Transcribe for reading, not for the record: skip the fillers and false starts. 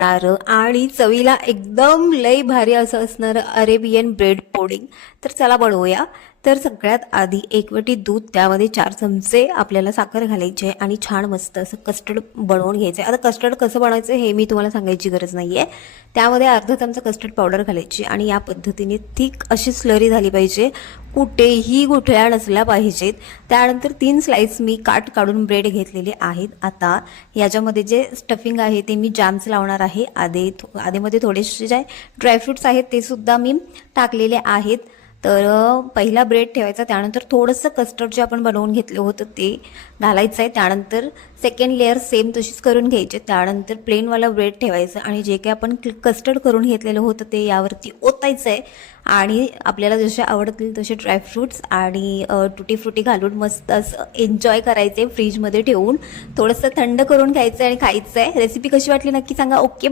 आणि चवीला एकदम लई भारी असं असणारं अरेबियन ब्रेड पुडिंग. तर चला बनवूया. तर सगळ्यात आधी एक वाटी दूध, त्यामध्ये 4 चमचे आपल्याला साखर घालायची आहे आणि छान मस्त असं कस्टर्ड बनवून घ्यायचं आहे. आता कस्टर्ड कसं बनवायचं हे मी तुम्हाला सांगायची गरज नाही आहे. त्यामध्ये अर्धा चमचा कस्टर्ड पावडर घालायची आणि या पद्धतीने थिक अशी स्लरी झाली पाहिजे, कुठेही गुठळ्या नसल्या पाहिजेत. त्यानंतर 3 स्लाइस मी काढून ब्रेड घेतलेले आहेत. आता याच्यामध्ये जे स्टफिंग आहे ते मी जॅम्स लावणार आहे. आधीमध्ये थोडेसे जे ड्रायफ्रुट्स आहेत ते सुद्धा मी टाकलेले आहेत. तर पहिला ब्रेड ठेवायचा, त्यानंतर थोडंसं कस्टर्ड जे आपण बनवून घेतलं होतं ते घालायचं आहे. त्यानंतर सेकंड लेअर सेम तशीच करून घ्यायची. त्यानंतर प्लेनवाला ब्रेड ठेवायचं आणि जे काही आपण कस्टर्ड करून घेतलेलं होतं ते यावरती ओतायचं आहे आणि आपल्याला जसे आवडतील तसे ड्रायफ्रूट्स आणि टुटी फ्रुटी घालून मस्त असं एन्जॉय करायचे. फ्रीजमध्ये ठेवून थोडंसं थंड करून घ्यायचं आणि खायचं आहे. रेसिपी कशी वाटली नक्की सांगा. ओके.